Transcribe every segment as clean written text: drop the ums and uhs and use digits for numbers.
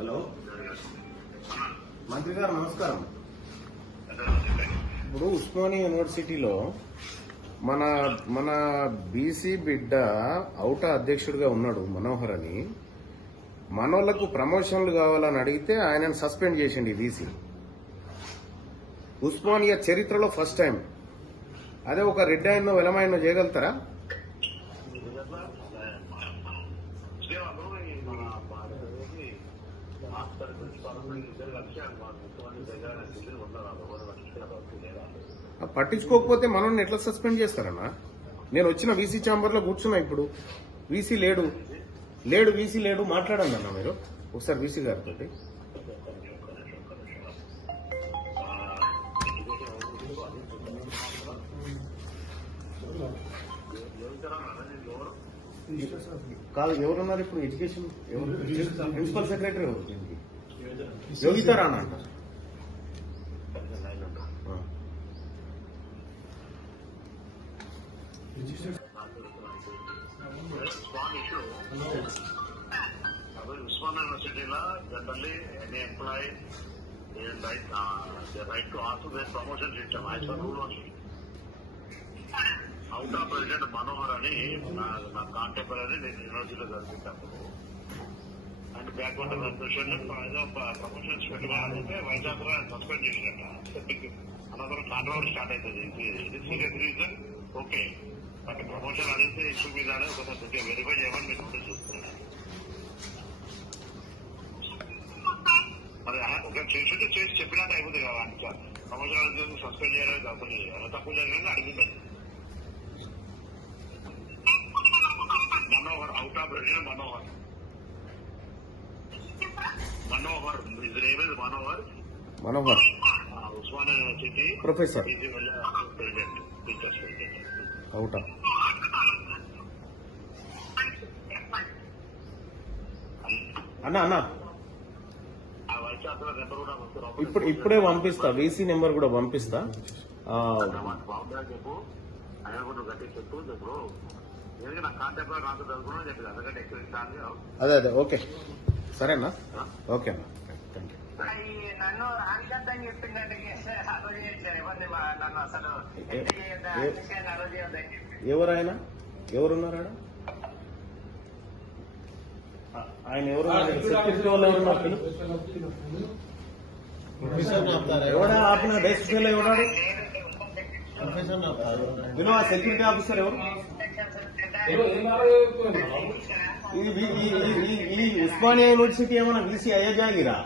Hello మంత్రి గారు నమస్కారం. ఇప్పుడు ఉస్మానియా యూనివర్సిటీలో మన మన బీసీ బిడ్డ ఔటా అధ్యక్షుడిగా ఉన్నాడు మనోహర్ అని. మనోళ్లకు ప్రమోషన్లు కావాలని అడిగితే ఆయనను సస్పెండ్ చేసిండి బీసీ. ఉస్మానియా చరిత్రలో ఫస్ట్ టైం. అదే ఒక రెడ్ ఆయన్నో వెలమాయన్నో చేయగలుగుతారా? పట్టించుకోకపోతే మనల్ని ఎట్లా సస్పెండ్ చేస్తారన్నా? నేను వచ్చిన వీసీ ఛాంబర్ లో కూర్చున్నా. ఇప్పుడు వీసీ లేడు మాట్లాడండి అన్న. మీరు ఒకసారి వీసీ గారితో కాదు. ఎవరున్నారు ఇప్పుడు ఎడ్యుకేషన్? ప్రిన్సిపల్ సెక్రటరీ ఎవరు? యోగితా రాణా అంట. Usman University la generally any employee is right to ask for their promotion system. I saw rule only. Out of President Manohar ani na contemporary university lo jarugutadu. And backward association promotions పెట్టాలంటే వైజాగ్లో suspend చేసినట్ట. another controversy start అవుతుంది. ఇది serious reason okay, but promotion అనేది issue మీదనే ఒకసారి verify చేయమని మీరు ముందు చూస్తున్నారు. మరి ఒక చేసి చెప్పినట్టు అయిపోతుంది కదా. అంటే ప్రమోషన్ అనేది సస్పెండ్ చేయడానికి తప్పు జరిగిందని అడిగిందండి. Manohar out of Reddy Manohar his name is Manohar Osmania university professor president teachers president అవుటా. అన్నా ఇప్పుడే పంపిస్తా. వీసీ నెంబర్ కూడా పంపిస్తా. చెప్పు ఆయన కూడా గట్టి చెప్పు నా కాంటాక్ట్ లో నాకు చదువుకున్నా చెప్పి అందుకంటే ఎక్కువ. అదే ఓకే సరేనా? ఓకే అన్న, థ్యాంక్ యూ. నన్ను రానికద్దని చెప్పిందంటే నన్ను అసలు ఎవరైనా ఎవరున్నారా? ఆయన ఎవరున్నారు? సెక్యూరిటీ వాళ్ళు ఎవరున్నారు? ఎవడా ఆపిన డెస్క్ లో ఎవడాడు? వినో ఆ సెక్యూరిటీ ఆఫీసర్ ఎవరు? ఈ ఉస్మానియా యూనివర్సిటీ ఏమన్నా వీసీ అయ్యా జాగిరా?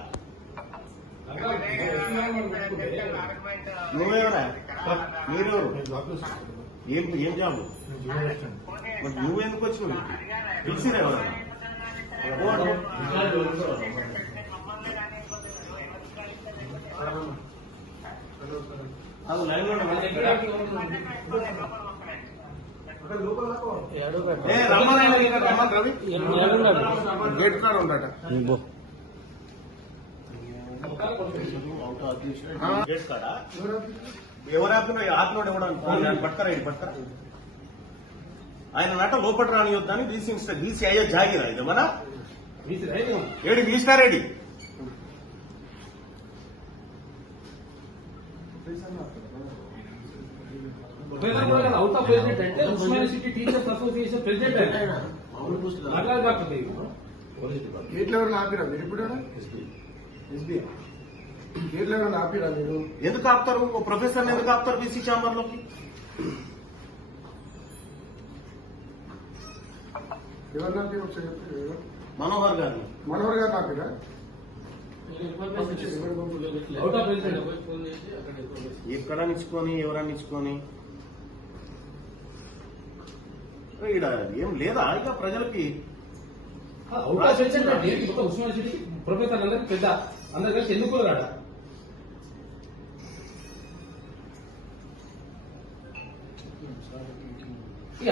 నువ్వెవరా? మీరెవరు? ఏం జాబు? నువ్వెందుకు వచ్చినావు? పిలిచిరా ఎవరన్నా? అది లైన్ లో గేట్ కాడ ఉండట. గేట్ కాడ ఎవరు ఆపిన ఆపినోడు ఎవడు పట్టుకరా? ఆయన నట లోపల రానియొద్దని బీసీ అయ్యా జాగిరా? ఇది మన ఏడి వీసినారేడి? అవుట్ ఆఫ్ ప్రెసిడెంట్ అంటే Osmania city teachers association president గేట్లు ఎవరైనా ఆపిరా మీరు? ఇప్పుడు గేట్లు ఎవరైనా ఆపిరా మీరు? ఎందుకు ఆపుతారు? ప్రొఫెసర్ ఎందుకు ఆపుతారు బీసీ ఛాంబర్ లోకి? ఎవరు ఆపిరా ఒకసారి చెప్పారు? మనోహర్ గారు ఆపిరా? అవుట్ ఆఫ్ ప్రెసిడెంట్ ఎక్కడ నిచ్చుకొని ఎవరన్నా నిచ్చుకొని ఇక్కడ ఏం లేదా? ఇక ప్రజలకి అవుట్ ఆఫ్ ప్రెసిడెంట్ అంటే ఉస్మానియా సిటీ ప్రొఫెసర్ అందరికి పెద్ద అందరు కలిసి ఎందుకు రాడా?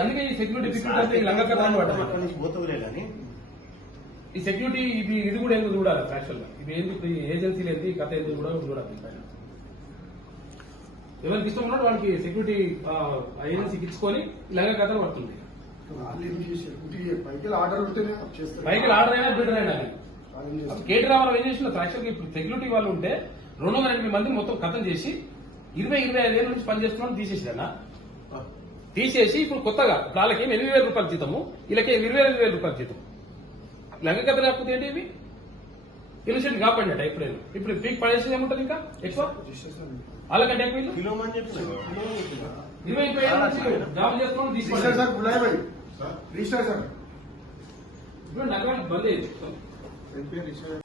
అందుకే ఈ సెక్యూరిటీ పోతులే కానీ ఈ సెక్యూరిటీ ఇది కూడా ఎందుకు చూడాలి? యాక్చువల్ గా ఇది ఎందుకు ఏజెన్సీలు ఏంటి కథ ఎందుకు కూడా చూడాలి? ఎవరికి ఇష్టం ఉన్నాడు వాళ్ళకి సెక్యూరిటీ ఏజెన్సీకి ఇచ్చుకొని ఇలాగే కథ పడుతుంది. పైకి ఆర్డర్ ఉంటేనే పైకి ఆర్డర్ అయినా బిల్డర్ అయినా ఆయన చేస్తాడు. కేటీ రామారావు ఏం చేసిన యాక్చువల్గా ఇప్పుడు సెక్యూరిటీ వాళ్ళు ఉంటే 208 మంది మొత్తం కథం చేసి 25 ఏళ్ళ నుంచి పనిచేస్తున్నాను తీసేసిదన్నా. తీసేసి ఇప్పుడు కొత్తగా వాళ్ళకేం 8,000 రూపాయలు జీతము, వీళ్ళకేం 25,000 రూపాయలు జీతం. లంగ కథ లేకపోతే ఏంటి ఇవి? ఇన్సెంట్ కాపాడినట్ట ఎప్పుడైనా ఇప్పుడు పీక్ పడేసేది ఏముంటుంది ఇంకా ఎక్కువ వాళ్ళకంటే ఎక్కువ వీళ్ళు 25 ఏళ్ళ నుంచి జాబ్ చేస్తున్నాం రిజిస్టర్ తీసుకోండి. సార్ బులాయ్ భాई రిజిస్టర్ సార్ ఇప్పుడు నగరానికి బంద్ అయ్యింది. రిజిస్టర్